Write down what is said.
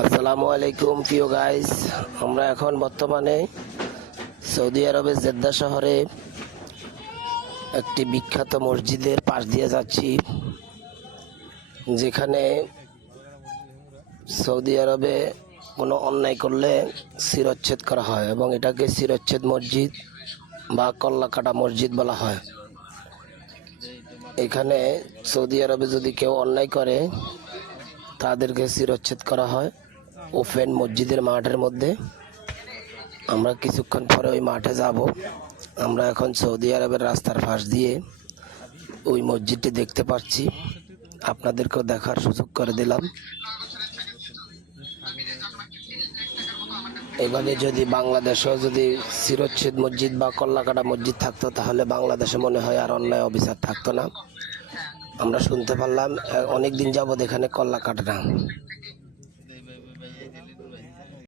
আসসালামু আলাইকুম, প্রিয় গাইস আমরা এখন বর্তমানে সৌদি আরবের জেদ্দা শহরে একটি বিখ্যাত মসজিদের পাশ দিয়ে যাচ্ছি, যেখানে সৌদি আরবে কোনো অন্যায় করলে শিরচ্ছেদ করা হয় এবং এটাকে শিরচ্ছেদ মসজিদ বা কল্লাকাটা মসজিদ বলা হয়। এখানে সৌদি আরবে যদি কেউ অন্যায় করে, তাদেরকে শিরচ্ছেদ করা হয়। ওপেন মসজিদের মাঠের মধ্যে। আমরা কিছুক্ষণ পরে ওই মাঠে যাব। আমরা এখন সৌদি আরবের রাস্তার পাশ দিয়ে ওই মসজিদটি দেখতে পাচ্ছি। আপনাদেরকেও দেখার সুযোগ করে দিলাম। এভাবে যদি বাংলাদেশেও যদি শিরচ্ছেদ মসজিদ বা কল্লাকাটা মসজিদ থাকতো, তাহলে বাংলাদেশে মনে হয় আর অন্যায় অবিচার থাকতো না। আমরা শুনতে পারলাম অনেক দিন এখানে কল্লা কাটে না भाई दिल्ली टू रही है